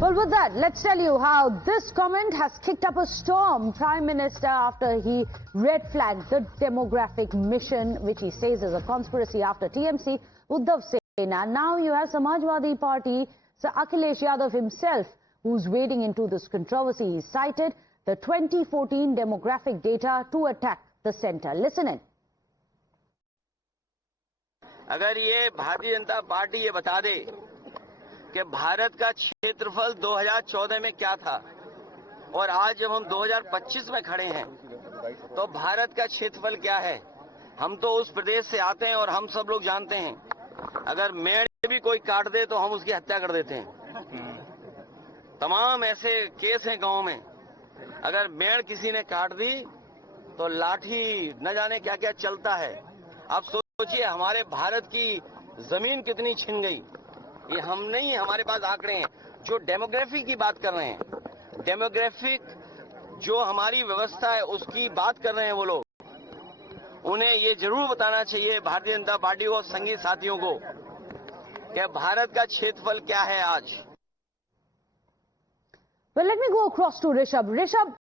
Well, with that, let's tell you how this comment has kicked up a storm. Prime Minister, after he red flagged the demographic mission, which he says is a conspiracy after TMC, Uddhav Sena. Now you have Samajwadi Party, Sir Akhilesh Yadav himself, who's wading into this controversy. He cited the 2014 demographic data to attack the centre. Listen in. अगर ये Bharatiya Janata party ये बता दे कि भारत का क्षेत्रफल 2014 में क्या था और आज जब हम 2025 में खड़े हैं तो भारत का क्षेत्रफल क्या है, हम तो उस प्रदेश से आते हैं और हम सब लोग जानते हैं, अगर मेड़ भी कोई काट दे तो हम उसकी हत्या कर देते हैं। तमाम ऐसे केस हैं गांव में, अगर मेड़ किसी ने काट दी तो लाठी न जाने क्या क्या चलता है। आप सोचिए हमारे भारत की जमीन कितनी छिन गई। ये हम नहीं, हमारे पास आंकड़े हैं। जो डेमोग्राफी की बात कर रहे हैं, डेमोग्राफिक जो हमारी व्यवस्था है उसकी बात कर रहे हैं वो लोग, उन्हें ये जरूर बताना चाहिए भारतीय जनता पार्टी को, संगी साथियों को, कि भारत का क्षेत्रफल क्या है आज। Well, let me go across to Rishabh. Rishabh,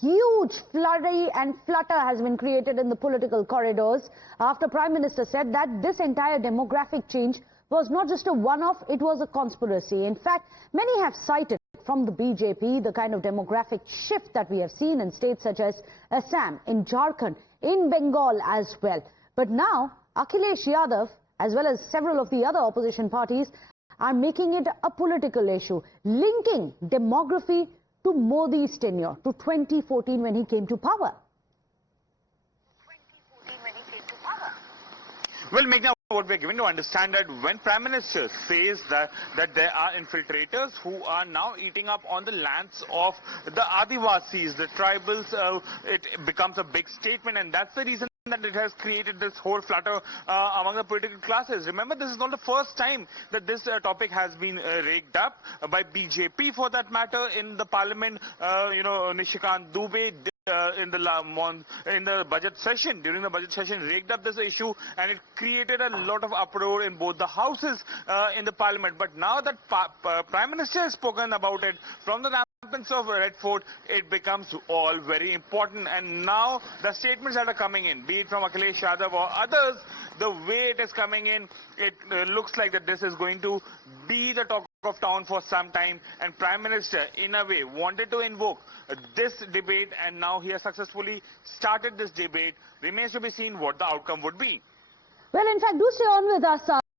huge flurry and flutter has been created in the political corridors after Prime Minister said that this entire demographic change was not just a one-off, it was a conspiracy. In fact, many have cited from the BJP the kind of demographic shift that we have seen in states such as Assam, in Jharkhand, in Bengal as well. But now, Akhilesh Yadav, as well as several of the other opposition parties, are making it a political issue, linking demography to Modi's tenure, to 2014 when he came to power. Well, Meghna, what we're giving to understand that when Prime Minister says that there are infiltrators who are now eating up on the lands of the Adivasis, the tribals, it becomes a big statement, and that's the reason that it has created this whole flutter among the political classes. Remember, this is not the first time that this topic has been raked up by BJP, for that matter, in the parliament. Nishikant Dubey in the budget session, during the budget session, raked up this issue, and it created a lot of uproar in both the houses in the parliament. But now that Prime Minister has spoken about it from the rampants of Red Fort, it becomes all very important. And now the statements that are coming in, be it from Akhilesh Yadav or others, the way it is coming in, it looks like that this is going to be the talk of town for some time, and Prime Minister in a way wanted to invoke this debate, and now he has successfully started this debate. Remains to be seen what the outcome would be. Well, in fact, do stay on with us.